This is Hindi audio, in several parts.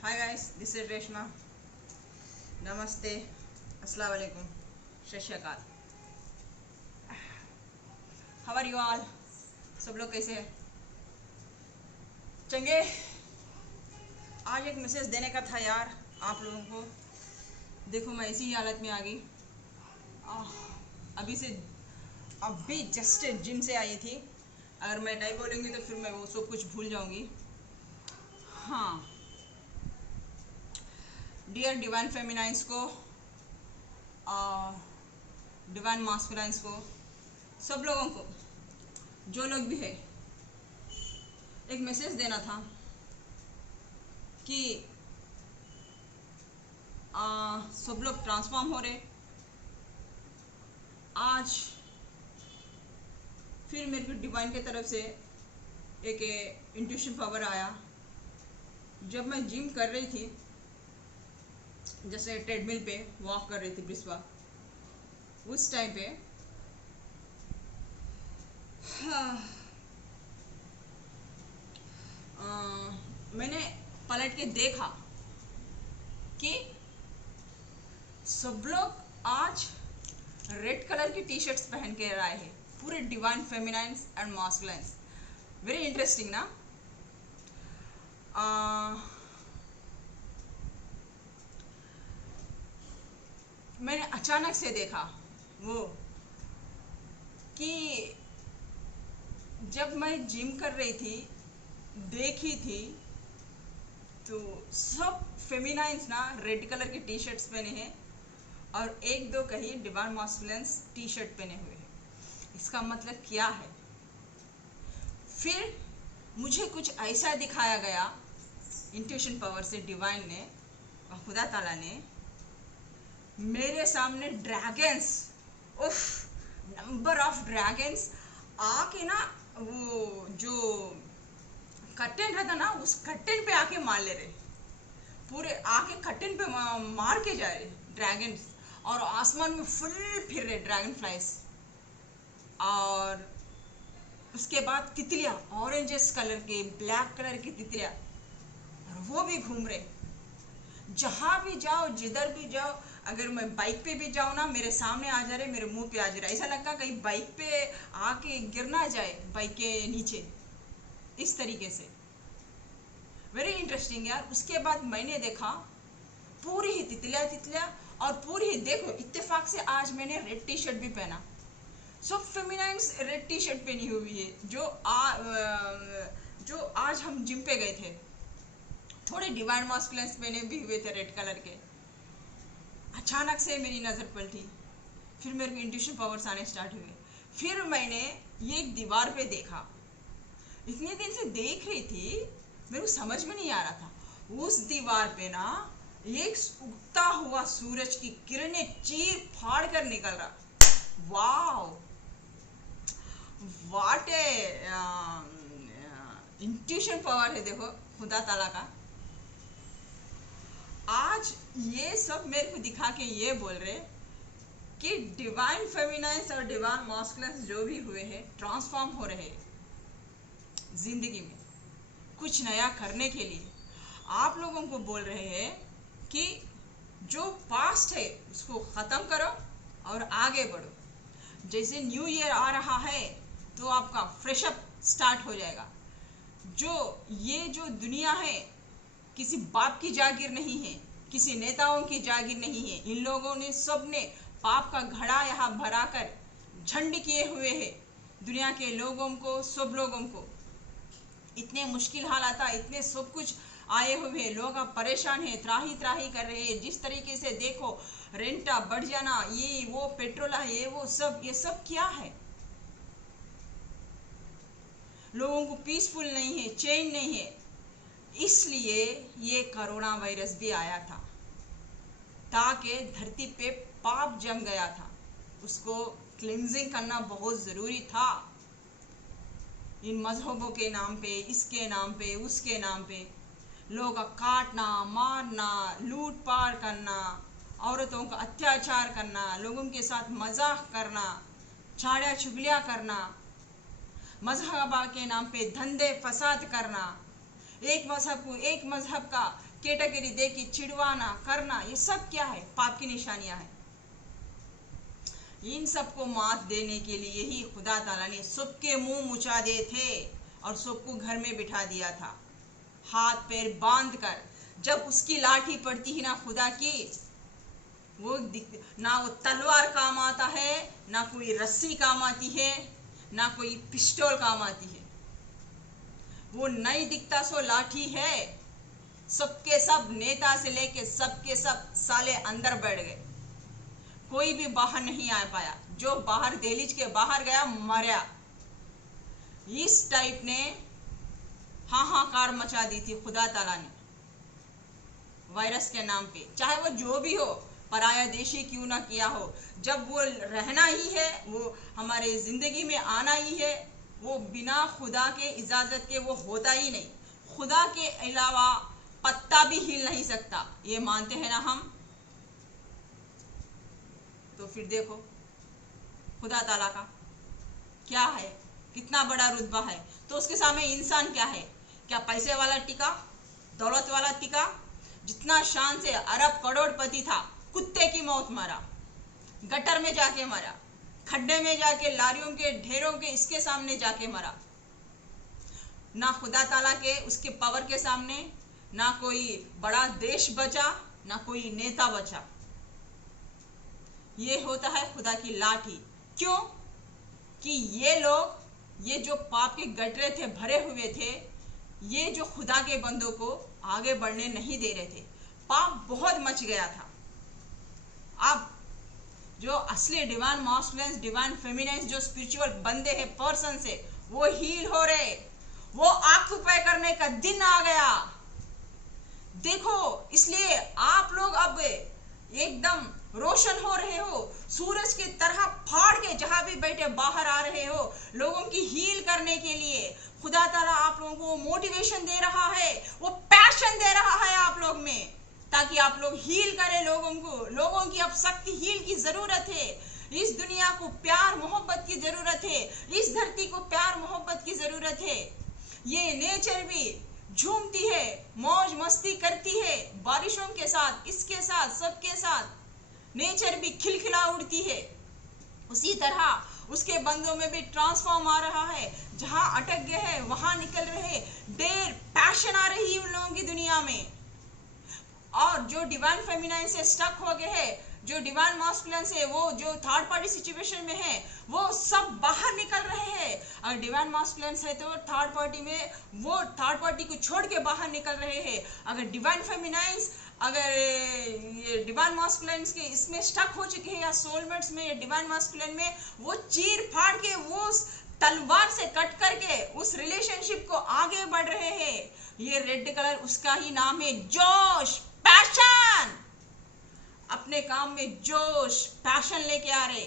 Hi guys, this is Reshma. नमस्ते, अस्सलाम वालेकुम, सत श्री अकाल। How are you all? सब लोग कैसे हैं? चंगे। आज एक मैसेज देने का था यार आप लोगों को। देखो मैं इसी हालत में आ गई। अभी से अभी जस्ट जिम से आई थी। अगर मैं नहीं बोलूँगी तो फिर मैं वो सब कुछ भूल जाऊँगी। हाँ, डियर डिवाइन फेमिनाइंस को, डिवाइन मास्कुलाइंस को, सब लोगों को, जो लोग भी है, एक मैसेज देना था कि सब लोग ट्रांसफॉर्म हो रहे। आज फिर मेरे को डिवाइन की तरफ से एक इंट्यूशन पावर आया। जब मैं जिम कर रही थी, जैसे ट्रेडमिल पे वॉक कर रही थी ब्रिस्वा, उस टाइम पे मैंने पलट के देखा कि सब लोग आज रेड कलर की टी शर्ट्स पहन के आए हैं, पूरे डिवाइन फेमिनाइंस एंड मास्कुलाइंस। वेरी इंटरेस्टिंग ना। मैंने अचानक से देखा वो कि जब मैं जिम कर रही थी, देखी थी तो सब फेमिनाइंस ना रेड कलर की टी शर्ट्स पहने हैं और एक दो कहीं डिवाइन मास्कुलेंस टी शर्ट पहने हुए हैं। इसका मतलब क्या है? फिर मुझे कुछ ऐसा दिखाया गया इंट्यूशन पावर से, डिवाइन ने और खुदा ताला ने मेरे सामने ड्रैगन्स, उफ, नंबर ऑफ ड्रैगन्स आके ना, वो जो कर्टन रहता ना, उस कर्टन पे आके मार ले रहे, पूरे आके कर्टन पे मार के जा रहे ड्रैगन्स। और आसमान में फुल फिर रहे ड्रैगन फ्लाइज। और उसके बाद तितलियाँ, ऑरेंजेस कलर के, ब्लैक कलर की तितलियाँ, और वो भी घूम रहे। जहाँ भी जाओ, जिधर भी जाओ, अगर मैं बाइक पे भी जाऊँ ना, मेरे सामने आ जा रहे, मेरे मुंह पे आ जा रहे। ऐसा लगता कहीं बाइक पे आके गिर ना जाए बाइक के नीचे, इस तरीके से। वेरी इंटरेस्टिंग यार। उसके बाद मैंने देखा पूरी ही तितलियाँ तितलियाँ, और पूरी ही देखो, इत्तेफाक से आज मैंने रेड टी शर्ट भी पहना। सब फेमिनाइंस रेड टी शर्ट पहनी हुई है। जो आज हम जिम पे गए थे, थोड़े डिवाइन मास्कुलेंस पहने भी हुए थे रेड कलर के। अचानक से मेरी नज़र पलटी, फिर मेरे को इंट्यूशन पावर्स आने स्टार्ट हुए। फिर मैंने ये एक दीवार पे देखा। इतने दिन से देख रही थी, मेरे को समझ में नहीं आ रहा था। उस दीवार पे ना एक उगता हुआ सूरज की किरणें चीर फाड़ कर निकल रहा। Wow, what A intuition power है, देखो खुदा ताला का। आज ये सब मेरे को दिखा के ये बोल रहे कि डिवाइन फेमिनाइंस और डिवाइन मास्कुलेंस जो भी हुए हैं, ट्रांसफॉर्म हो रहे हैं जिंदगी में कुछ नया करने के लिए। आप लोगों को बोल रहे हैं कि जो पास्ट है उसको ख़त्म करो और आगे बढ़ो। जैसे न्यू ईयर आ रहा है तो आपका फ्रेश अप स्टार्ट हो जाएगा। जो दुनिया है किसी बाप की जागीर नहीं है, किसी नेताओं की जागीर नहीं है। इन लोगों ने सब ने पाप का घड़ा यहाँ भरा कर झंड किए हुए हैं दुनिया के लोगों को, सब लोगों को। इतने मुश्किल हालात, इतने सब कुछ आए हुए हैं, लोग अब परेशान हैं, त्राही त्राही कर रहे हैं। जिस तरीके से देखो, रेंटा बढ़ जाना, ये वो, पेट्रोल ये वो सब, ये सब क्या है? लोगों को पीसफुल नहीं है, चैन नहीं है। इसलिए ये कोरोना वायरस भी आया था, ताकि धरती पे पाप जम गया था, उसको क्लींजिंग करना बहुत ज़रूरी था। इन मजहबों के नाम पे, इसके नाम पे, उसके नाम पे लोगों का काटना, मारना, लूट पार करना, औरतों का अत्याचार करना, लोगों के साथ मजाक करना, चाड़ा चुगलियाँ करना, मजहबा के नाम पे धंधे फसाद करना, एक मजहब को, एक मजहब का कैटेगरी दे के चिढ़वाना करना, ये सब क्या है? पाप की निशानियां हैं। इन सबको मात देने के लिए ही खुदा ताला ने सबके मुंह मुचा दिए थे और सबको घर में बिठा दिया था, हाथ पैर बांध कर। जब उसकी लाठी पड़ती है ना खुदा की, वो ना वो तलवार काम आता है, ना कोई रस्सी काम आती है, ना कोई पिस्टल काम आती है। वो नहीं दिखता सो लाठी है। सबके सब नेता से लेके सबके सब साले अंदर बैठ गए, कोई भी बाहर नहीं आ पाया। जो बाहर दहलीज के बाहर गया मरा। इस टाइप ने हाहाकार मचा दी थी खुदा ताला ने वायरस के नाम पे, चाहे वो जो भी हो, पराया देशी क्यों ना किया हो। जब वो रहना ही है, वो हमारे जिंदगी में आना ही है, वो बिना खुदा के इजाजत के वो होता ही नहीं। खुदा के अलावा पत्ता भी हिल नहीं सकता, ये मानते हैं ना हम। तो फिर देखो खुदा ताला का क्या है, कितना बड़ा रुतबा है। तो उसके सामने इंसान क्या है? क्या पैसे वाला टिका, दौलत वाला टिका? जितना शान से अरब करोड़पति था, कुत्ते की मौत मरा, गटर में जाके मरा, खड्डे में जाके, लारियों के ढेरों के इसके सामने जाके मरा। ना खुदा ताला के उसके पावर के सामने ना कोई बड़ा देश बचा, ना कोई नेता बचा। ये होता है खुदा की लाठी। क्यों? कि ये लोग, ये जो पाप के गटरे थे, भरे हुए थे, ये जो खुदा के बंदों को आगे बढ़ने नहीं दे रहे थे। पाप बहुत मच गया था। अब जो असली डिवाइन मास्कुलिन्स, डिवाइन फेमिनाइन्स, जो स्पिरिचुअल बंदे हैं, पर्सन से, वो हील हो रहे, वो ऑक्यूपाई करने का दिन आ गया। देखो, इसलिए आप लोग अब एकदम रोशन हो रहे हो, सूरज की तरह फाड़ के जहां भी बैठे बाहर आ रहे हो, लोगों की हील करने के लिए। खुदा ताला आप लोगों को मोटिवेशन दे रहा है, वो पैशन दे रहा है आप लोग में, ताकि आप लोग हील करें लोगों को। लोगों की अब शक्ति हील की जरूरत है। इस दुनिया को प्यार मोहब्बत की जरूरत है, इस धरती को प्यार मोहब्बत की जरूरत है। ये नेचर भी झूमती है, मौज मस्ती करती है, बारिशों के साथ, इसके साथ, सबके साथ नेचर भी खिलखिला उड़ती है। उसी तरह उसके बंदों में भी ट्रांसफॉर्म आ रहा है। जहां अटक गए हैं वहां निकल रहे, डेर पैशन आ रही है उन लोगों की दुनिया में। और जो डिवाइन फेमिनाइन से स्टक हो गए हैं, जो डिवाइन मास्कुलिन से, वो जो थर्ड पार्टी सिचुएशन में है, वो सब बाहर निकल रहे हैं। अगर डिवाइन मास्कुलिन है तो थर्ड पार्टी में, वो थर्ड पार्टी को छोड़ के बाहर निकल रहे हैं। अगर डिवाइन फेमिनाइंस, अगर ये डिवाइन मास्कुलिन्स के इसमें स्टक हो चुके हैं, या सोलमेट्स में, या डिवाइन मास्कुलिन में, वो चीर फाड़ के, वो तलवार से कट करके उस रिलेशनशिप को आगे बढ़ रहे हैं। ये रेड कलर, उसका ही नाम है जोश, पैशन। अपने काम में जोश, पैशन लेके आ रहे।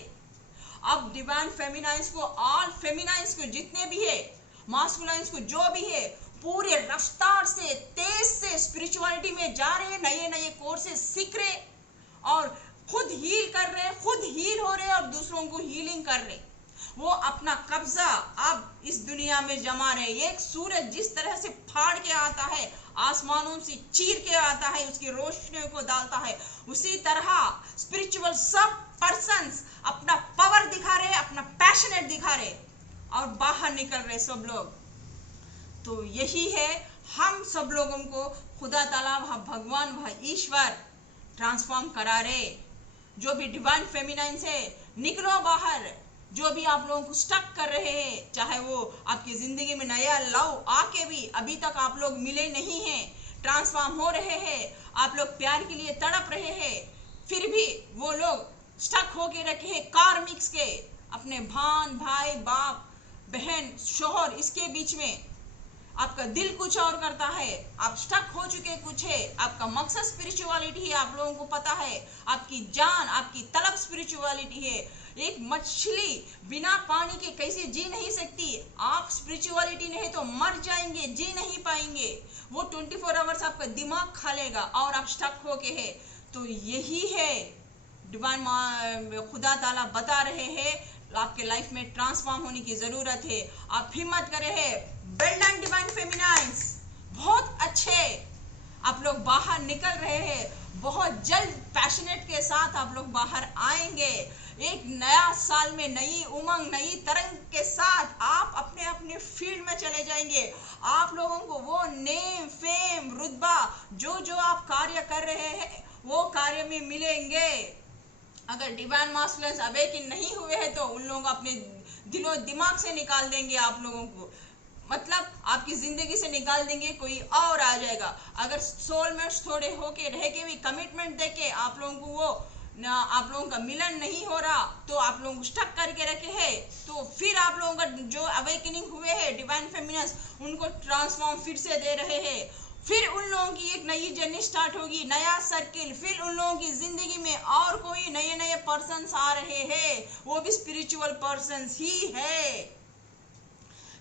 अब डिवाइन फेमिनाइंस को, ऑल फेमिनाइंस को जितने भी है, मास्कुलाइंस को जो भी है, पूरे रफ्तार से, तेज से स्पिरिचुअलिटी में जा रहे, नए नए कोर्सेज सीख रहे और खुद हील कर रहे, खुद हील हो रहे और दूसरों को हीलिंग कर रहे। वो अपना कब्जा अब इस दुनिया में जमा रहे। एक सूरज जिस तरह से फाड़ के आता है, आसमानों से चीर के आता है, उसकी रोशनी को डालता है, उसी तरह स्पिरिचुअल सब पर्सन्स अपना पावर दिखा रहे, अपना पैशनेट दिखा रहे और बाहर निकल रहे सब लोग। तो यही है, हम सब लोगों को खुदा ताला, भगवान, ईश्वर ट्रांसफॉर्म करा रहे। जो भी डिवाइन फेमिनाइन है, निकलो बाहर। जो भी आप लोगों को स्टक कर रहे हैं, चाहे वो आपकी जिंदगी में नया लव आके भी अभी तक आप लोग मिले नहीं हैं, ट्रांसफॉर्म हो रहे हैं, आप लोग प्यार के लिए तड़प रहे हैं, फिर भी वो लोग स्टक होके रखे हैं कार्मिक्स के, अपने भाई, बाप, बहन, शोहर, इसके बीच में। आपका दिल कुछ और करता है, आप स्टक हो चुके कुछ है, आपका मकसद स्पिरिचुअलिटी है, आप लोगों को पता है, आपकी जान, आपकी तलब स्पिरिचुअलिटी है। एक मछली बिना पानी के कैसे जी नहीं सकती, आप स्पिरिचुअलिटी नहीं तो मर जाएंगे, जी नहीं पाएंगे। वो 24 आवर्स आपका दिमाग खा लेगा और आप स्टक होके है। तो यही है डिवाइन खुदा ताला बता रहे हैं, आपके लाइफ में ट्रांसफॉर्म होने की जरूरत है। आप हिम्मत करे है, वेल डन डिवाइन फेमिनाइंस, बहुत अच्छे। आप लोग बाहर निकल रहे हैं, बहुत जल्द पैशनेट के साथ आप लोग बाहर आएंगे। एक नया साल में नई उमंग, नई तरंग के साथ आप अपने अपने फील्ड में चले जाएंगे। आप लोगों को वो नेम, फेम, रुतबा, जो जो आप कार्य कर रहे हैं वो कार्य में मिलेंगे। अगर डिवाइन मास्टर्स अवेकिन नहीं हुए हैं तो उन लोगों को अपने दिलो दिमाग से निकाल देंगे, आप लोगों को मतलब आपकी जिंदगी से निकाल देंगे, कोई और आ जाएगा। अगर सोलमेट्स थोड़े होके रह के भी कमिटमेंट देके आप लोगों को वो ना, आप लोगों का मिलन नहीं हो रहा तो आप लोगों को स्टक करके रखे हैं, तो फिर आप लोगों का जो अवेकनिंग हुए हैं डिवाइन फेमिनिन्स, उनको ट्रांसफॉर्म फिर से दे रहे हैं। फिर उन लोगों की एक नई जर्नी स्टार्ट होगी, नया सर्किल, फिर उन लोगों की जिंदगी में और कोई नए नए पर्सन्स आ रहे हैं, वो भी स्पिरिचुअल पर्सन्स ही है।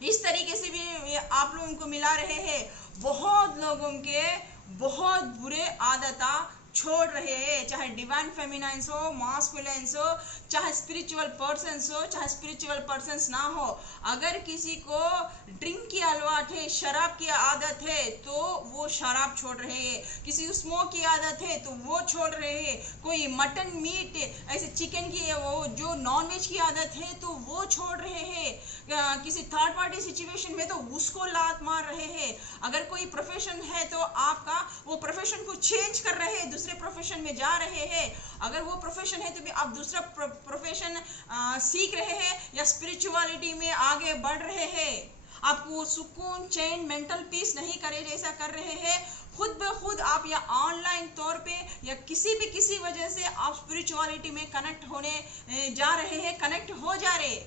इस तरीके से भी आप लोगों को मिला रहे हैं। बहुत लोगों के बहुत बुरे आदता छोड़ रहे हैं, चाहे डिवाइन फेमिनाइंस हो, मास्कुलिन्स हो, चाहे स्पिरिचुअल पर्सन्स हो, चाहे स्पिरिचुअल पर्सन्स ना हो। अगर किसी को ड्रिंक की अलवाट है, शराब की आदत है तो वो शराब छोड़ रहे हैं। किसी को स्मोक की आदत है तो वो छोड़ रहे हैं। कोई मटन, मीट, ऐसे चिकन की वो जो नॉनवेज की आदत है तो वो छोड़ रहे हैं। किसी थर्ड पार्टी सिचुएशन में तो उसको लात मार रहे हैं। अगर कोई प्रोफेशन है तो आपका वो प्रोफेशन को चेंज कर रहे हैं, दूसरे प्रोफेशन में जा रहे हैं। अगर वो प्रोफेशन है तो भी आप दूसरा प्रोफेशन सीख रहे हैं या स्पिरिचुअलिटी में आगे बढ़ रहे हैं। आपको सुकून, चैन, मेंटल पीस नहीं करे जैसा कर रहे हैं, खुद ब खुद आप या ऑनलाइन तौर पे या किसी वजह से आप स्पिरिचुअलिटी में कनेक्ट होने जा रहे हैं, कनेक्ट हो जा रहे।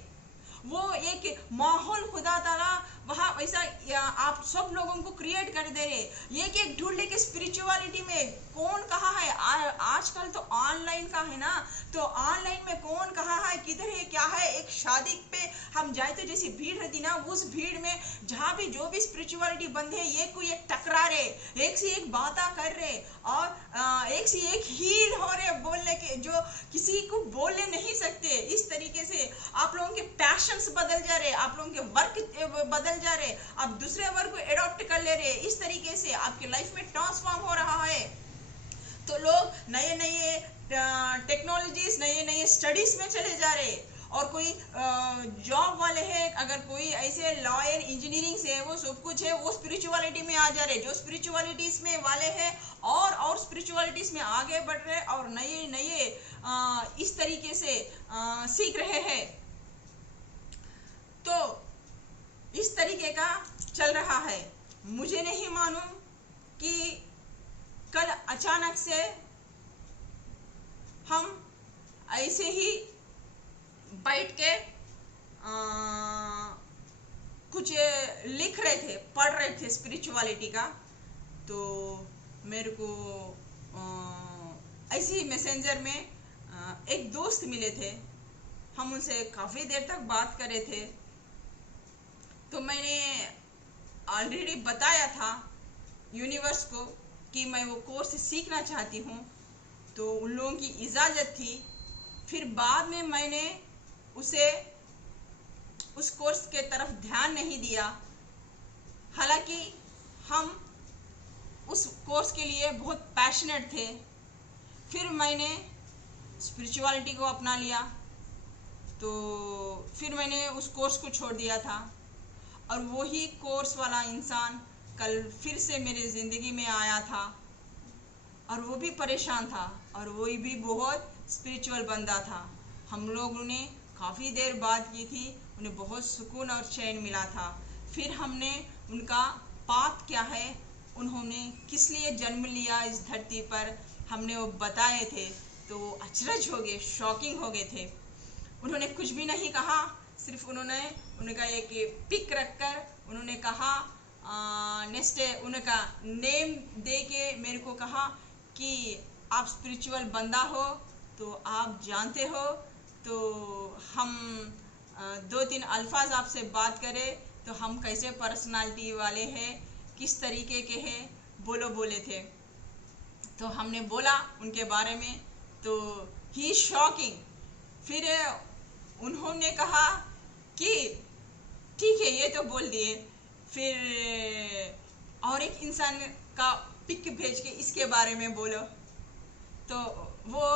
वो एक माहौल खुदा ताला वहाँ वैसा आप सब लोगों को क्रिएट कर दे रहे। ये कि ढूंढे कि स्पिरिचुअलिटी में कौन कहाँ है। आजकल तो ऑनलाइन का है ना, तो ऑनलाइन में कौन कहाँ है, किधर है, क्या है। एक शादी पे हम जाए तो जैसी भीड़ रहती ना, उस भीड़ में जहाँ भी जो भी स्पिरिचुअलिटी बंदे हैं, ये कोई एक टकरा रहे, एक से एक बातें कर रहे और एक से एक हील हो रहे, बोलने के जो किसी को बोलने नहीं सकते। इस तरीके से आप लोगों के पैशंस बदल जा रहे, आप लोगों के वर्क बदल जा रहे, आप दूसरे वर्क को एडॉप्ट कर ले रहे। इस तरीके से आपके लाइफ में ट्रांसफॉर्म हो रहा है। तो लोग नए नए टेक्नोलॉजीज, नए नए स्टडीज में चले जा रहे। और कोई जॉब वाले हैं, अगर कोई ऐसे लॉ एंड इंजीनियरिंग से वो सब कुछ है, वो स्पिरिचुअलिटी में आ जा रहे। जो स्पिरिचुअलिटीज में वाले हैं और स्पिरिचुअलिटीज में आगे बढ़ रहे और नए नए इस तरीके से सीख रहे हैं। तो इस तरीके का चल रहा है। मुझे नहीं मालूम कि कल अचानक से हम ऐसे ही बैठ के कुछ लिख रहे थे, पढ़ रहे थे स्पिरिचुअलिटी का, तो मेरे को ऐसे ही मैसेंजर में एक दोस्त मिले थे। हम उनसे काफ़ी देर तक बात कर रहे थे। तो मैंने ऑलरेडी बताया था यूनिवर्स को कि मैं वो कोर्स सीखना चाहती हूँ, तो उन लोगों की इजाज़त थी। फिर बाद में मैंने उसे उस कोर्स के तरफ ध्यान नहीं दिया, हालांकि हम उस कोर्स के लिए बहुत पैशनेट थे। फिर मैंने स्पिरिचुअलिटी को अपना लिया, तो फिर मैंने उस कोर्स को छोड़ दिया था। और वही कोर्स वाला इंसान कल फिर से मेरी ज़िंदगी में आया था, और वो भी परेशान था, और वो भी बहुत स्पिरिचुअल बंदा था। हम लोगों ने काफ़ी देर बात की थी, उन्हें बहुत सुकून और चैन मिला था। फिर हमने उनका पाथ क्या है, उन्होंने किस लिए जन्म लिया इस धरती पर, हमने वो बताए थे। तो वो अचरज हो गए, शॉकिंग हो गए थे। उन्होंने कुछ भी नहीं कहा, सिर्फ उन्होंने उनका एक पिक रखकर उन्होंने कहा, नेक्स्ट उनका नेम दे के मेरे को कहा कि आप स्पिरिचुअल बंदा हो तो आप जानते हो, तो हम 2-3 अल्फाज आपसे बात करें तो हम कैसे पर्सनालिटी वाले हैं, किस तरीके के हैं, बोले थे। तो हमने बोला उनके बारे में, तो ही शॉकिंग। फिर उन्होंने कहा कि ठीक है, ये तो बोल दिए। फिर और एक इंसान का पिक भेज के इसके बारे में बोलो। तो वो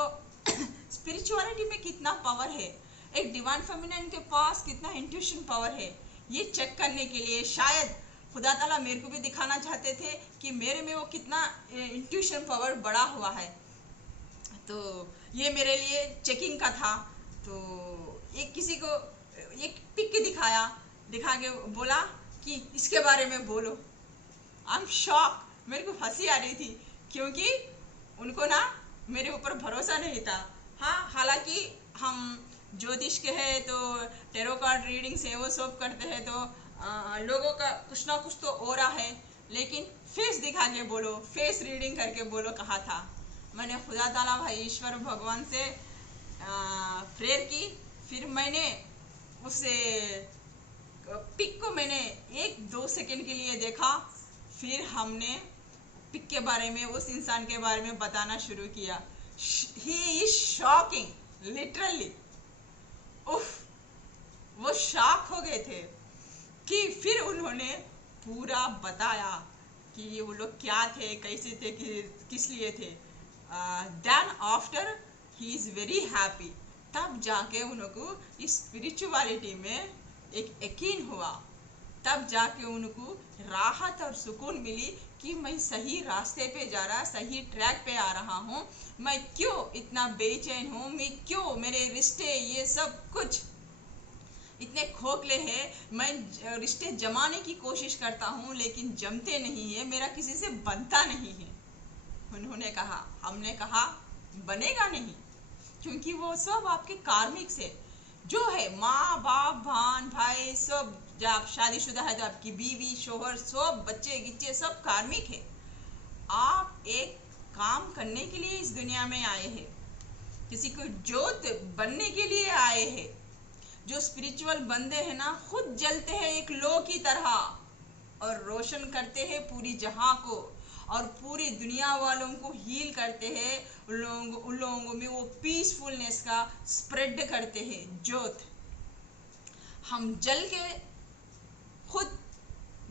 स्पिरिचुअलिटी में कितना पावर है, एक डिवाइन फेमिनिन के पास कितना इंट्यूशन पावर है, ये चेक करने के लिए शायद खुदा ताला मेरे को भी दिखाना चाहते थे कि मेरे में वो कितना इंट्यूशन पावर बढ़ा हुआ है। तो ये मेरे लिए चेकिंग का था। तो एक किसी को एक पिक दिखा के बोला कि इसके बारे में बोलो। आई एम शॉक, मेरे को हंसी आ रही थी क्योंकि उनको ना मेरे ऊपर भरोसा नहीं था। हाँ, हालांकि हम ज्योतिष के हैं तो टेरो कार्ड रीडिंग से वो सब करते हैं, तो लोगों का कुछ ना कुछ तो हो रहा है, लेकिन फेस दिखा के बोलो, फेस रीडिंग करके बोलो कहा था। मैंने खुदा ताला भाई ईश्वर भगवान से प्रेयर की। फिर मैंने उसे पिक को मैंने 1-2 सेकंड के लिए देखा। फिर हमने पिक के बारे में, उस इंसान के बारे में बताना शुरू किया। He is shocking literally. उफ, वो शॉक हो गए थे कि फिर उन्होंने पूरा बताया कि वो लोग क्या थे, कैसे थे, किस लिए थे। Then after he is very happy. तब जाके उनको इस स्पिरिचुअलिटी में एक यकीन हुआ, तब जाके उनको राहत और सुकून मिली कि मैं सही रास्ते पे जा रहा, सही ट्रैक पे आ रहा हूँ। मैं क्यों इतना बेचैन हूँ, मैं क्यों, मेरे रिश्ते ये सब कुछ इतने खोखले हैं, मैं रिश्ते जमाने की कोशिश करता हूँ लेकिन जमते नहीं है, मेरा किसी से बनता नहीं है। उन्होंने कहा, हमने कहा बनेगा नहीं, क्योंकि वो सब आपके कार्मिक से जो है, माँ बाप बहन भाई सब, जब आप शादीशुदा है तो आपकी बीवी शोहर सब बच्चे गिच्चे सब कार्मिक है। आप एक काम करने के लिए इस दुनिया में आए हैं, किसी को ज्योत बनने के लिए आए हैं। जो स्पिरिचुअल बंदे हैं ना, खुद जलते हैं एक लो की तरह और रोशन करते हैं पूरी जहां को, और पूरी दुनिया वालों को हील करते हैं। उन लोगों में वो पीसफुलनेस का स्प्रेड करते हैं ज्योत। हम जल के खुद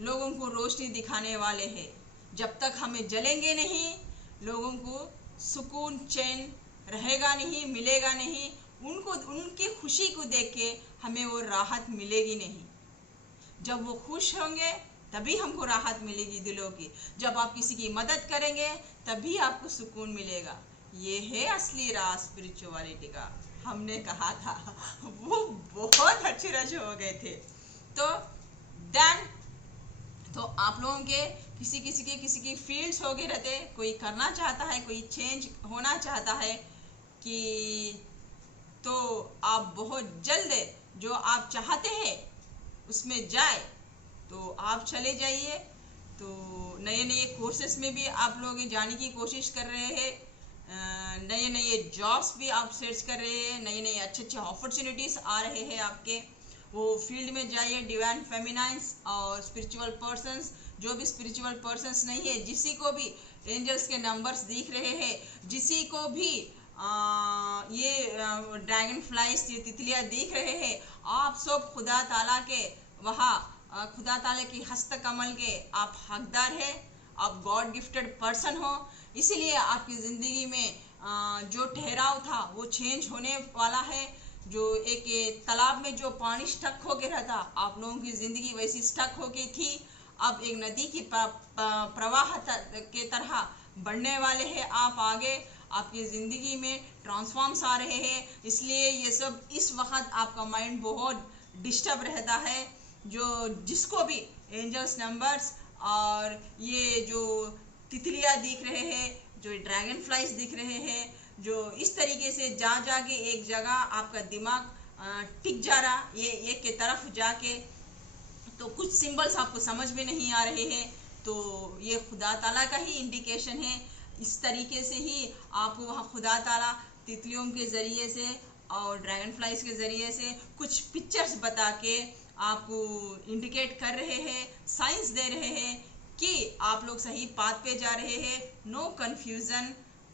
लोगों को रोशनी दिखाने वाले हैं। जब तक हमें जलेंगे नहीं, लोगों को सुकून चैन रहेगा नहीं, मिलेगा नहीं। उनको, उनकी खुशी को देख के हमें वो राहत मिलेगी नहीं। जब वो खुश होंगे तभी हमको राहत मिलेगी दिलों की। जब आप किसी की मदद करेंगे तभी आपको सुकून मिलेगा। ये है असली राज स्पिरिचुअलिटी का। हमने कहा था, वो बहुत अच्छे रज हो गए थे। तो देन तो आप लोगों के किसी की फील्ड्स हो गए रहते, कोई करना चाहता है, कोई चेंज होना चाहता है कि, तो आप बहुत जल्द जो आप चाहते हैं उसमें जाए तो आप चले जाइए। तो नए नए कोर्सेस में भी आप लोग जाने की कोशिश कर रहे हैं, नए नए जॉब्स भी आप सर्च कर रहे हैं, नए नए अच्छे अच्छे अपॉर्चुनिटीज़ आ रहे हैं आपके, वो फील्ड में जाइए। डिवाइन फेमिनाइंस और स्पिरिचुअल पर्सन्स, जो भी स्पिरिचुअल पर्सन्स नहीं है, जिसी को भी एंजल्स के नंबर्स दिख रहे हैं, जिसी को भी ये ड्रैगन फ्लाइज, ये तितलियाँ दिख रहे हैं, आप सब खुदा ताला के वहाँ खुदा ताला की हस्त कमल के आप हकदार है। आप गॉड गिफ्टेड पर्सन हो, इसीलिए आपकी ज़िंदगी में जो ठहराव था वो चेंज होने वाला है। जो एक तालाब में जो पानी स्टक हो के रहता, आप लोगों की ज़िंदगी वैसी स्टक हो गई थी, अब एक नदी की प्रवाह के तरह बढ़ने वाले हैं आप आगे। आपकी ज़िंदगी में ट्रांसफॉर्म्स आ रहे हैं, इसलिए ये सब इस वक्त आपका माइंड बहुत डिस्टर्ब रहता है। जो जिसको भी एंजल्स नंबर्स और ये जो तितलियाँ दिख रहे हैं, जो ड्रैगन फ्लाइज दिख रहे हैं, जो इस तरीके से जा के एक जगह आपका दिमाग टिक जा रहा, ये एक के तरफ जाके, तो कुछ सिंबल्स आपको समझ में नहीं आ रहे हैं, तो ये खुदा ताला का ही इंडिकेशन है। इस तरीके से ही आपको वहाँ खुदा ताला तितलियों के ज़रिए से और ड्रैगन फ्लाइज के ज़रिए से कुछ पिक्चर्स बता के आपको इंडिकेट कर रहे हैं, साइंस दे रहे हैं कि आप लोग सही पाथ पे जा रहे हैं, नो कन्फ्यूज़न।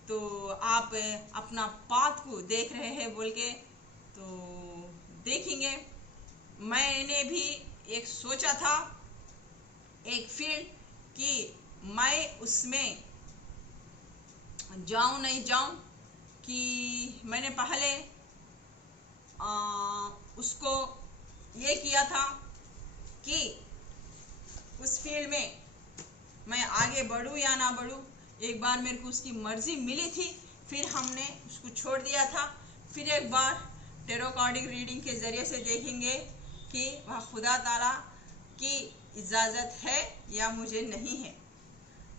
तो आप अपना पाथ को देख रहे हैं बोल के, तो देखेंगे। मैंने भी एक सोचा था एक फील्ड कि मैं उसमें जाऊं नहीं जाऊं, कि मैंने पहले उसको ये किया था कि उस फील्ड में मैं आगे बढ़ूं या ना बढ़ूं। एक बार मेरे को उसकी मर्जी मिली थी, फिर हमने उसको छोड़ दिया था। फिर एक बार टेरो कार्डिक रीडिंग के ज़रिए से देखेंगे कि वह खुदा ताला की इजाज़त है या मुझे नहीं है।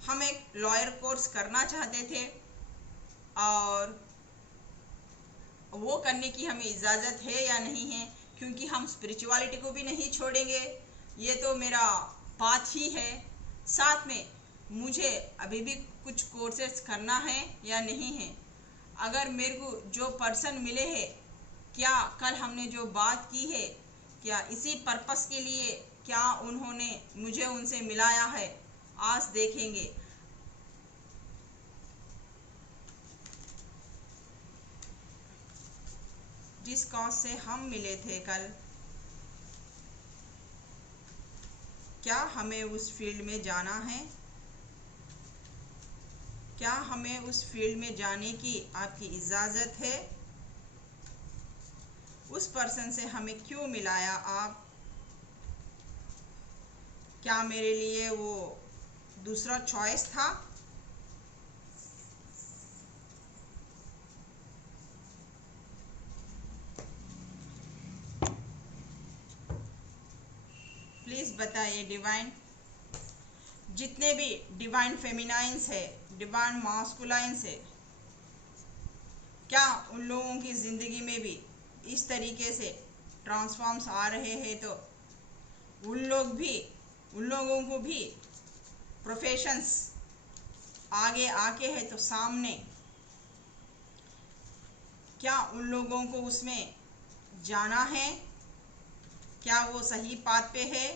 हम एक लॉयर कोर्स करना चाहते थे और वो करने की हमें इजाज़त है या नहीं है, क्योंकि हम स्पिरिचुअलिटी को भी नहीं छोड़ेंगे। ये तो मेरा पाथ ही है। साथ में मुझे अभी भी कुछ कोर्सेस करना है या नहीं है। अगर मेरे को जो पर्सन मिले हैं, क्या कल हमने जो बात की है, क्या इसी पर्पस के लिए क्या उन्होंने मुझे उनसे मिलाया है, आज देखेंगे। जिस कॉज से हम मिले थे कल, क्या हमें उस फील्ड में जाना है? क्या हमें उस फील्ड में जाने की आपकी इजाज़त है? उस पर्सन से हमें क्यों मिलाया आप? क्या मेरे लिए वो दूसरा चॉइस था? प्लीज़ बताइए डिवाइन। जितने भी डिवाइन फेमिनाइंस है, डिवाइन मास्कुलाइंस है, क्या उन लोगों की ज़िंदगी में भी इस तरीके से ट्रांसफॉर्म्स आ रहे हैं? तो उन लोगों को भी प्रोफेशंस आगे आके है तो सामने, क्या उन लोगों को उसमें जाना है? क्या वो सही पाथ पे है?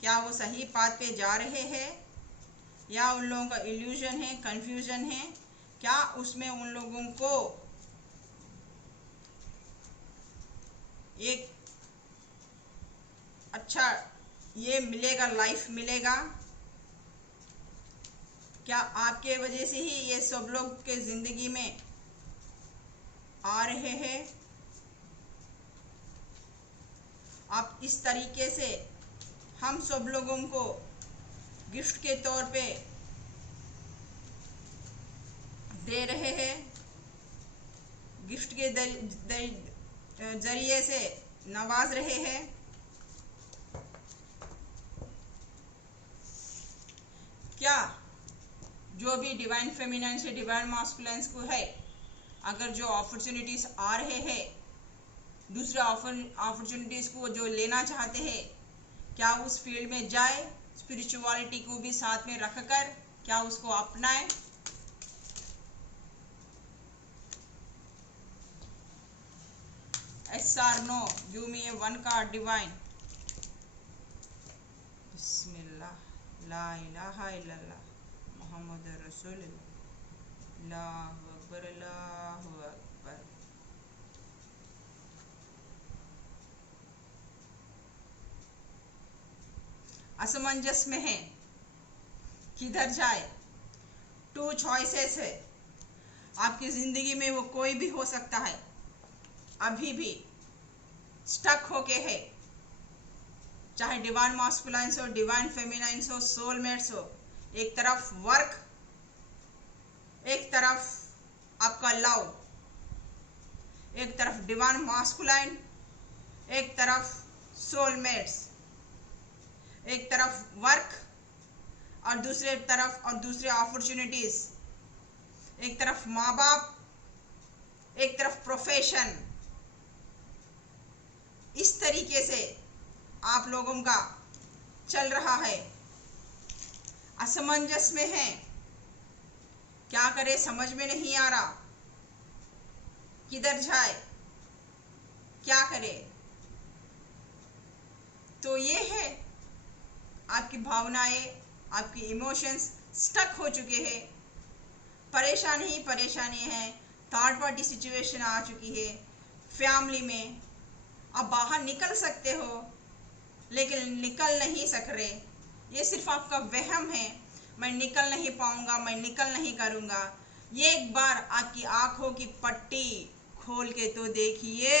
क्या वो सही पाथ पे जा रहे हैं, या उन लोगों का इल्यूजन है, कंफ्यूजन है? क्या उसमें उन लोगों को एक अच्छा ये मिलेगा, लाइफ मिलेगा? क्या आपके वजह से ही ये सब लोग के ज़िंदगी में आ रहे हैं? आप इस तरीके से हम सब लोगों को गिफ्ट के तौर पे दे रहे हैं, गिफ्ट के जरिए से नवाज रहे हैं। क्या जो भी डिवाइन फेमिनाइन से डिवाइन मास्कुलाइंस को है, अगर जो अपॉर्चुनिटीज़ आ रहे हैं, दूसरे अपॉर्चुनिटीज़ को जो लेना चाहते हैं, क्या उस फील्ड में जाए, स्पिरिचुअलिटी को भी साथ में रखकर क्या उसको अपनाएं? Yes or no? Give me a one card, divine. बिस्मिल्लाह, ला इलाहा इल्लल्लाह, मोहम्मद रसूलुल्लाह, अल्लाहु अकबर, अल्लाहु अकबर। असमंजस में है, किधर जाए? टू चॉइसेस है आपकी ज़िंदगी में, वो कोई भी हो सकता है। अभी भी स्टक होके है, चाहे डिवाइन मास्कुलाइंस हो, डिवाइन फेमिनाइंस हो, सोलमेट्स हो। एक तरफ वर्क, एक तरफ आपका लव, एक तरफ डिवाइन मास्कुलाइन, एक तरफ सोलमेट्स, एक तरफ वर्क और दूसरे तरफ और दूसरे अपॉर्चुनिटीज, एक तरफ माँ बाप, एक तरफ प्रोफेशन। इस तरीके से आप लोगों का चल रहा है, असमंजस में है, क्या करे समझ में नहीं आ रहा, किधर जाए, क्या करे। तो ये है आपकी भावनाएं, आपकी इमोशंस स्टक हो चुके हैं, परेशानी ही परेशानी है, थर्ड पार्टी सिचुएशन आ चुकी है फैमिली में। आप बाहर निकल सकते हो लेकिन निकल नहीं सक रहे, ये सिर्फ आपका वहम है। मैं निकल नहीं पाऊंगा, मैं निकल नहीं करूंगा। ये एक बार आपकी आंखों की पट्टी खोल के तो देखिए,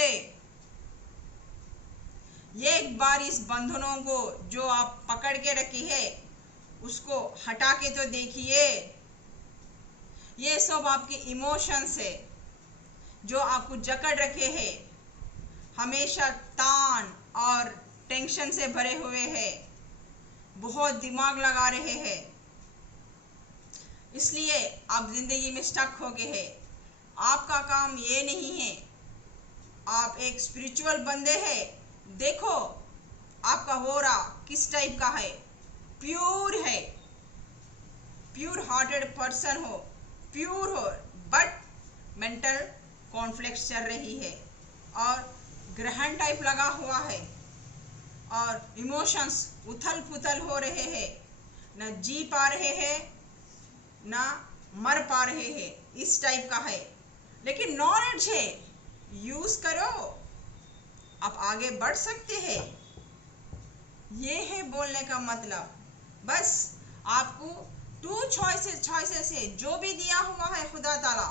ये एक बार इस बंधनों को जो आप पकड़ के रखी है उसको हटा के तो देखिए। ये सब आपके इमोशंस है जो आपको जकड़ रखे हैं, हमेशा तान और टेंशन से भरे हुए हैं, बहुत दिमाग लगा रहे हैं, इसलिए आप जिंदगी में स्टक हो गए हैं। आपका काम ये नहीं है, आप एक स्पिरिचुअल बंदे हैं। देखो आपका होरा किस टाइप का है, प्योर है, प्योर हार्टेड पर्सन हो, प्योर हो, बट मेंटल कॉन्फ्लिक्ट चल रही है और ग्रहण टाइप लगा हुआ है और इमोशंस उथल पुथल हो रहे हैं, न जी पा रहे हैं ना मर पा रहे हैं, इस टाइप का है। लेकिन नॉलेज है, यूज करो, आप आगे बढ़ सकते हैं। ये है बोलने का मतलब। बस आपको टू चॉइसेस है, जो भी दिया हुआ है खुदा ताला,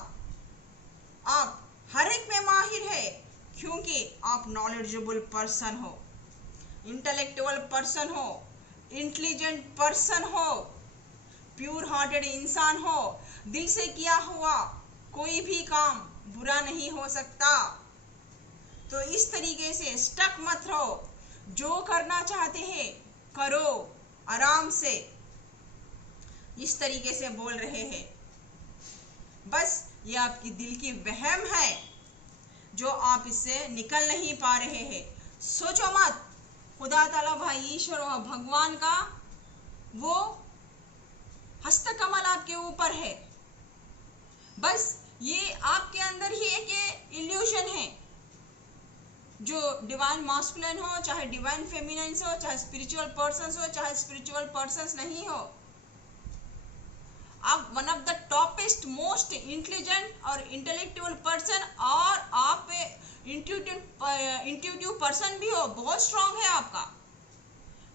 आप हर एक में माहिर है, क्योंकि आप नॉलेजेबल पर्सन हो, इंटेलेक्चुअल पर्सन हो, इंटेलिजेंट पर्सन हो, प्योर हार्टेड इंसान हो। दिल से किया हुआ कोई भी काम बुरा नहीं हो सकता। तो इस तरीके से स्टक मत रहो, जो करना चाहते हैं करो आराम से, इस तरीके से बोल रहे हैं। बस ये आपकी दिल की वहम है जो आप इससे निकल नहीं पा रहे हैं। सोचो मत, खुदा ताला भाई ईश्वर और भगवान का वो हस्तकमल आपके ऊपर है। बस ये आपके अंदर ही एक इल्यूशन है, जो डिवाइन मास्कुलिन हो चाहे डिवाइन फेमिनाइन हो, चाहे स्पिरिचुअल पर्सन हो चाहे स्पिरिचुअल पर्सन नहीं हो, आप one of the toppest most intelligent और इंटेलेक्चुअल पर्सन, और आप इंट्यूटिव पर्सन भी हो, बहुत स्ट्रांग है आपका।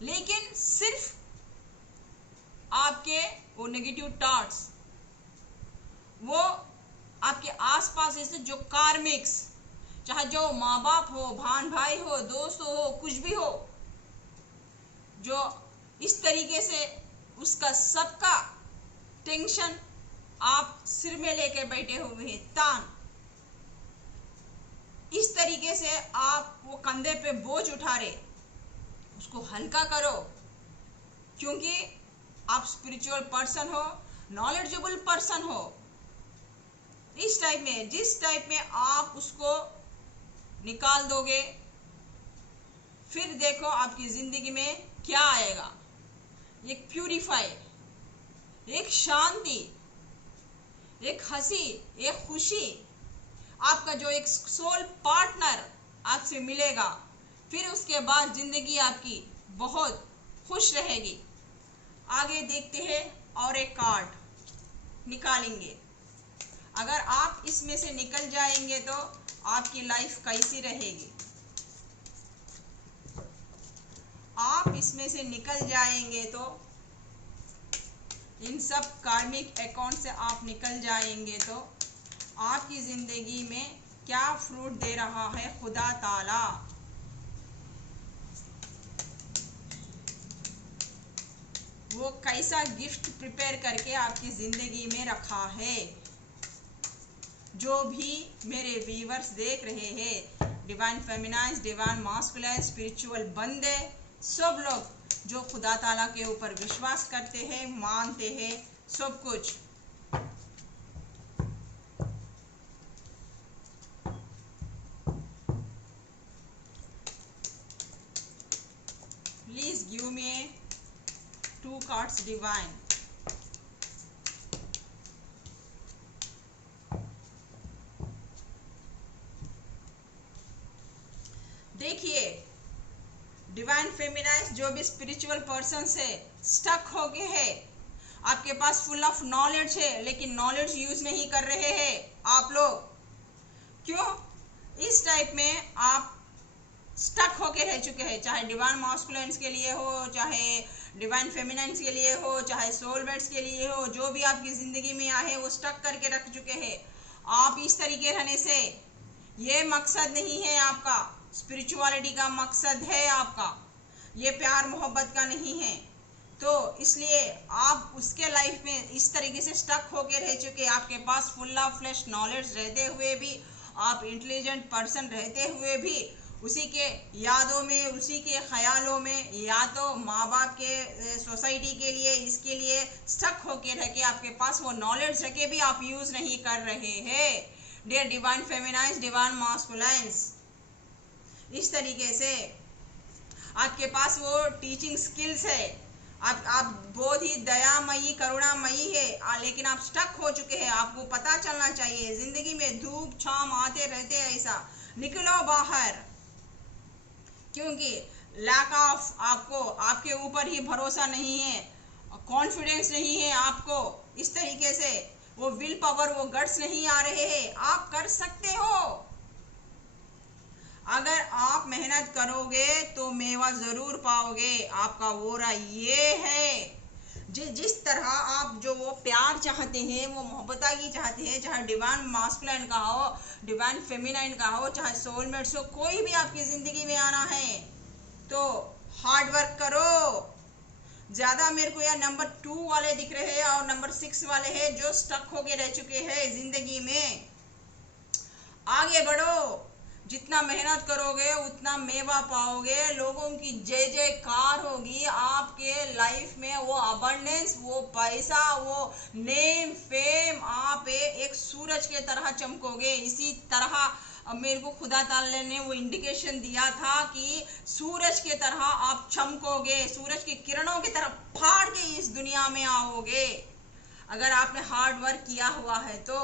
लेकिन सिर्फ आपके वो नेगेटिव थॉट्स, वो आपके आसपास ऐसे जो कार्मिक्स, चाहे जो माँ बाप हो, भान भाई हो, दोस्त हो, कुछ भी हो, जो इस तरीके से उसका सबका टेंशन आप सिर में लेके बैठे हुए हैं, तान, इस तरीके से आप वो कंधे पे बोझ उठा रहे, उसको हल्का करो, क्योंकि आप स्पिरिचुअल पर्सन हो, नॉलेजेबल पर्सन हो। इस टाइप में, जिस टाइप में आप उसको निकाल दोगे, फिर देखो आपकी जिंदगी में क्या आएगा। एक प्यूरिफाई, एक शांति, एक हंसी, एक खुशी, आपका जो एक सोल पार्टनर आपसे मिलेगा, फिर उसके बाद जिंदगी आपकी बहुत खुश रहेगी। आगे देखते हैं, और एक कार्ड निकालेंगे। अगर आप इसमें से निकल जाएंगे तो आपकी लाइफ कैसी रहेगी। आप इसमें से निकल जाएंगे तो, इन सब कार्मिक अकाउंट से आप निकल जाएंगे तो आपकी जिंदगी में क्या फ्रूट दे रहा है खुदा ताला। वो कैसा गिफ्ट प्रिपेयर करके आपकी जिंदगी में रखा है। जो भी मेरे व्यूअर्स देख रहे हैं, divine feminine, divine masculine, spiritual बंदे, सब लोग जो खुदा ताला के ऊपर विश्वास करते हैं, मानते हैं, सब कुछ, please give me 2 cards divine. देखिए डिवाइन फेमिनाइन, जो भी स्पिरिचुअल पर्सन है, स्टक हो गए हैं, आपके पास फुल ऑफ नॉलेज है, लेकिन नॉलेज यूज नहीं कर रहे हैं आप लोग। क्यों? इस टाइप में आप स्टक होके रह चुके हैं, चाहे डिवाइन मास्कुलिन के लिए हो, चाहे डिवाइन फेमिनाइंस के लिए हो, चाहे सोलमेट्स के लिए हो, जो भी आपकी ज़िंदगी में आए वो स्टक करके रख चुके हैं। आप इस तरीके रहने से, ये मकसद नहीं है आपका, स्पिरिचुअलिटी का मकसद है आपका, ये प्यार मोहब्बत का नहीं है। तो इसलिए आप उसके लाइफ में इस तरीके से स्टक होके रह चुके, आपके पास फुल ऑफ फ्लैश नॉलेज रहते हुए भी, आप इंटेलिजेंट पर्सन रहते हुए भी उसी के यादों में, उसी के ख्यालों में, या तो माँ बाप के, सोसाइटी के लिए, इसके लिए स्टक होके रह के, आपके पास वो नॉलेज रह के भी आप यूज नहीं कर रहे हैं। डियर डिवाइन फेमिनाइंस, डिवाइन मास्कुलाइंस, इस तरीके से आपके पास वो टीचिंग स्किल्स है, आप बहुत ही दयामयी करुणामयी है, लेकिन आप स्टक हो चुके हैं। आपको पता चलना चाहिए, जिंदगी में धूप छांव आते रहते हैं, ऐसा निकलो बाहर, क्योंकि लैक ऑफ, आपको आपके ऊपर ही भरोसा नहीं है, कॉन्फिडेंस नहीं है आपको, इस तरीके से वो विल पावर, वो गट्स नहीं आ रहे हैं। आप कर सकते हो, अगर आप मेहनत करोगे तो मेवा जरूर पाओगे। आपका ओरा ये है, जिस तरह आप जो वो प्यार चाहते हैं, वो मोहब्बतागी चाहते हैं, चाहे डिवाइन मास्कुलाइन का हो, डिवाइन फेमिनाइन का हो, चाहे सोलमेट्स हो, कोई भी आपकी जिंदगी में आना है तो हार्ड वर्क करो। ज्यादा मेरे को यार नंबर 2 वाले दिख रहे हैं और नंबर 6 वाले हैं जो स्टक होके रह चुके हैं जिंदगी में। आगे बढ़ो, जितना मेहनत करोगे उतना मेवा पाओगे, लोगों की जय जयकार होगी आपके लाइफ में, वो अबंडेंस, वो पैसा, वो नेम फेम, आप एक सूरज के तरह चमकोगे। इसी तरह मेरे को खुदा ताला ने वो इंडिकेशन दिया था कि सूरज के तरह आप चमकोगे, सूरज की किरणों की तरह फाड़ के इस दुनिया में आओगे। अगर आपने हार्ड वर्क किया हुआ है तो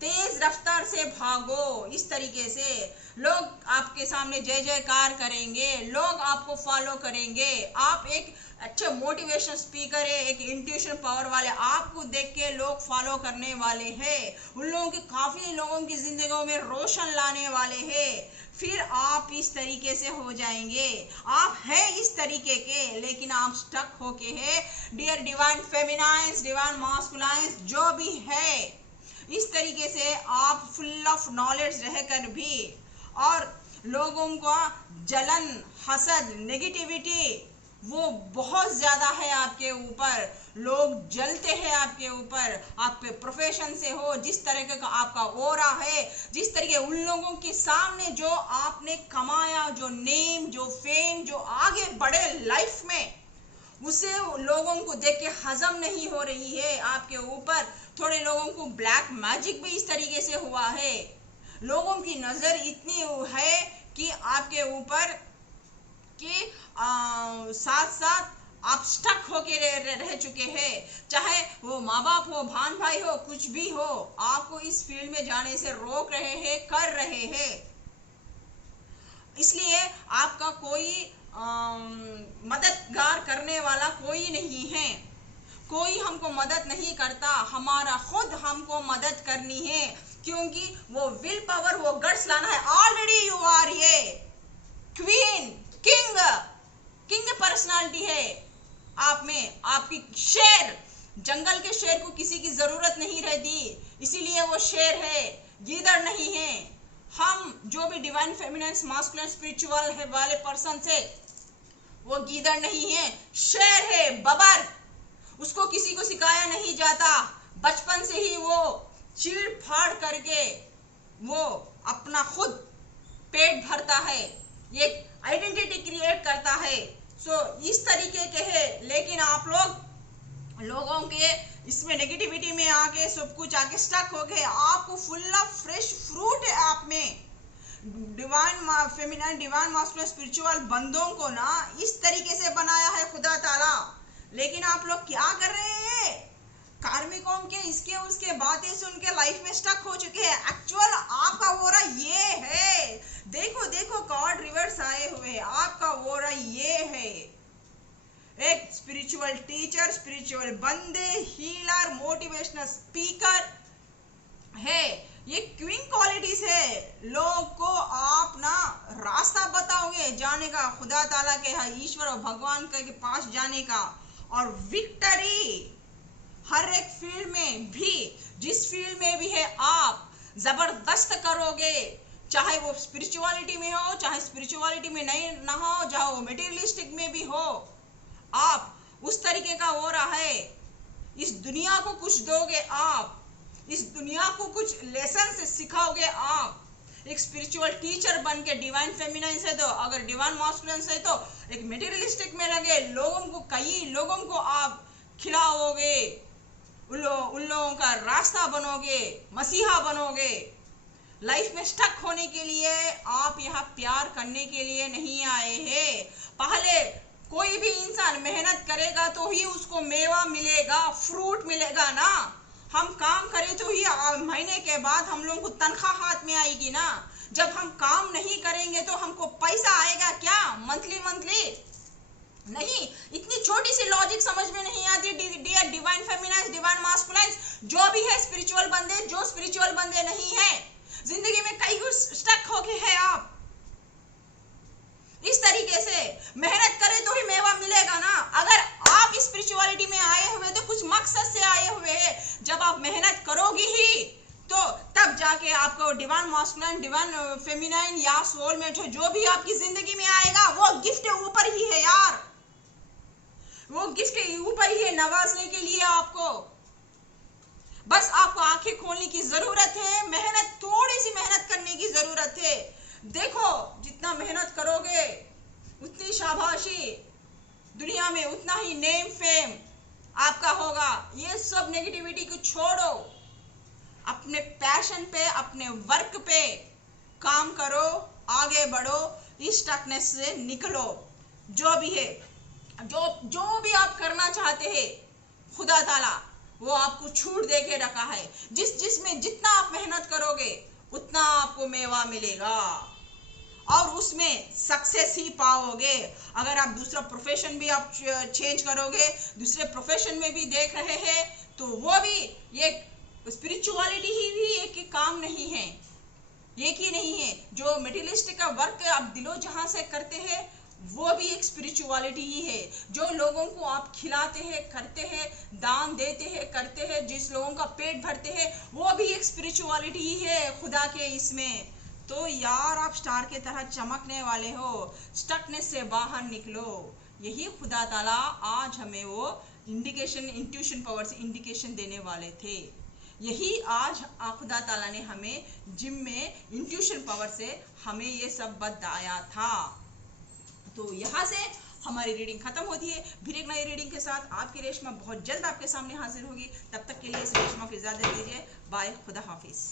तेज रफ्तार से भागो। इस तरीके से लोग आपके सामने जय जयकार करेंगे, लोग आपको फॉलो करेंगे। आप एक अच्छे मोटिवेशन स्पीकर है, एक इंट्यूशन पावर वाले, आपको देख के लोग फॉलो करने वाले हैं। उन लोगों की, काफी लोगों की जिंदगियों में रोशन लाने वाले हैं। फिर आप इस तरीके से हो जाएंगे। आप हैं इस तरीके के, लेकिन आप स्टक होके हैं। डियर डिवाइन फेमिनाइंस, डिवाइन मास्कुलाइंस, जो भी है, इस तरीके से आप फुल ऑफ नॉलेज रहकर भी, और लोगों का जलन, हसद, नेगेटिविटी वो बहुत ज्यादा है आपके ऊपर, लोग जलते हैं आपके ऊपर, आपके प्रोफेशन से हो, जिस तरह का आपका ओरा है, जिस तरीके उन लोगों के सामने जो आपने कमाया, जो नेम, जो फेम, जो आगे बढ़े लाइफ में, उसे लोगों को देख के हजम नहीं हो रही है आपके ऊपर। थोड़े लोगों को ब्लैक मैजिक भी इस तरीके से हुआ है, लोगों की नजर इतनी है कि आपके ऊपर कि साथ साथ आप स्टक होके रह चुके हैं। चाहे वो माँ बाप हो, भान भाई हो, कुछ भी हो, आपको इस फील्ड में जाने से रोक रहे हैं, कर रहे हैं। इसलिए आपका कोई मददगार करने वाला कोई नहीं है, कोई हमको मदद नहीं करता, हमारा खुद हमको मदद करनी है, क्योंकि वो विल पावर, वो गट्स लाना है। ऑलरेडी यू आर ये क्वीन, किंग, किंग पर्सनालिटी है आप में। आपकी शेर, जंगल के शेर को किसी की जरूरत नहीं रहती, इसीलिए वो शेर है, गीदड़ नहीं है। हम जो भी डिवाइन फेमिनाइन मास्कुलिन स्पिरिचुअल है वाले पर्सन से, वो गीदड़ नहीं है, शेर है, बबर। उसको किसी को सिखाया नहीं जाता, बचपन से ही वो चीड़ फाड़ करके वो अपना खुद पेट भरता है, ये आइडेंटिटी क्रिएट करता है। सो इस तरीके के है, लेकिन आप लोगों के इसमें नेगेटिविटी में आके सब कुछ आके स्टक हो गए। आपको फुल ऑफ फ्रेश फ्रूट है आप में। Divine feminine, divine masculine spiritual बंदों को ना इस तरीके से बनाया है खुदा ताला, लेकिन आप लोग क्या कर रहे हैं? कार्मिकों के इसके उसके बातें सुन के लाइफ में स्टक हो चुके हैं। एक्चुअल आपका वोरा ये है, देखो देखो गॉड रिवर्स आए हुए हैं, आपका वोरा ये है, एक स्पिरिचुअल टीचर, स्पिरिचुअल बंदे, हीलर, मोटिवेशनल स्पीकर है। ये क्वीन क्वालिटीज है। लोग को आप ना रास्ता बताओगे जाने का, खुदा ताला के ईश्वर और भगवान के पास जाने का। और विक्ट्री हर एक फील्ड में भी, जिस फील्ड में भी है आप जबरदस्त करोगे, चाहे वो स्पिरिचुअलिटी में हो, चाहे स्पिरिचुअलिटी में नहीं ना हो, चाहे वो मटेरियलिस्टिक में भी हो, आप उस तरीके का हो रहा है। इस दुनिया को कुछ दोगे आप, इस दुनिया को कुछ लेसन से सिखाओगे आप। एक स्पिरिचुअल टीचर बन के डिवाइन फेमिनाइन से, तो अगर डिवाइन मास्कुलिन से, तो एक मटेरियलिस्टिक में लगे लोगों को, कई लोगों को आप खिलाओगे, उन लोगों का रास्ता बनोगे, मसीहा बनोगे। लाइफ में स्टक होने के लिए आप यहाँ प्यार करने के लिए नहीं आए हैं। पहले कोई भी इंसान मेहनत करेगा तो ही उसको मेवा मिलेगा, फ्रूट मिलेगा ना। हम काम करें तो ही महीने के बाद हम लोगों को तनख्वाह हाथ में आएगी ना। जब हम काम नहीं करेंगे तो हमको पैसा आएगा क्या मंथली मंथली? नहीं। इतनी छोटी सी लॉजिक समझ में नहीं आती। डियर डिवाइन फेमिनाइन्स, डिवाइन मास्कुलाइन्स, जो भी है स्पिरिचुअल बंदे, जो स्पिरिचुअल बंदे नहीं है, जिंदगी में कई कुछ स्टक हो गए हैं आप। इस तरीके से मेहनत करें तो ही मेवा मिलेगा ना। अगर आप स्पिरिचुअलिटी में आए हुए तो कुछ मकसद से आए हुए हैं। जब आप मेहनत करोगे ही तो तब जाके आपको डिवाइन मास्कुलाइन, डिवाइन फेमिनाइन या सोलमेट हो, जो भी आपकी जिंदगी में आएगा, वो गिफ्ट ऊपर ही है यार, वो गिफ्ट ऊपर ही है नवाजने के लिए आपको। बस आपको आंखें खोलने की जरूरत है, मेहनत, थोड़ी सी मेहनत करने की जरूरत है। देखो जितना मेहनत करोगे उतनी शाबाशी, दुनिया में उतना ही नेम फेम आपका होगा। ये सब नेगेटिविटी को छोड़ो, अपने पैशन पे, अपने वर्क पे काम करो, आगे बढ़ो, इस स्टकनेस से निकलो। जो भी है, जो भी आप करना चाहते हैं, खुदा ताला वो आपको छूट दे के रखा है। जिसमें जितना आप मेहनत करोगे उतना आपको मेवा मिलेगा और उसमें सक्सेस ही पाओगे। अगर आप दूसरा प्रोफेशन भी आप चेंज करोगे, दूसरे प्रोफेशन में भी देख रहे हैं, तो वो भी एक स्पिरिचुअलिटी ही भी एक काम नहीं है, एक ही नहीं है। जो मटेरियलिस्टिक का वर्क आप दिलो जहां से करते हैं, वो भी एक स्पिरिचुअलिटी ही है। जो लोगों को आप खिलाते हैं, करते हैं, दान देते हैं, करते हैं, जिस लोगों का पेट भरते हैं, वो भी एक स्पिरिचुअलिटी ही है खुदा के इसमें। तो यार आप स्टार के तरह चमकने वाले हो, स्टकनेस से बाहर निकलो। यही खुदा ताला आज हमें वो इंडिकेशन, इंट्यूशन पावर से इंडिकेशन देने वाले थे। यही आज खुदा ताला ने हमें जिम में इंट्यूशन पावर से हमें ये सब बताया था। तो यहाँ से हमारी रीडिंग खत्म होती है। फिर एक नई रीडिंग के साथ आपकी रेशमा बहुत जल्द आपके सामने हाजिर होगी। तब तक के लिए इस रेशमा को इजाजत दीजिए। बाय, खुदा हाफिज।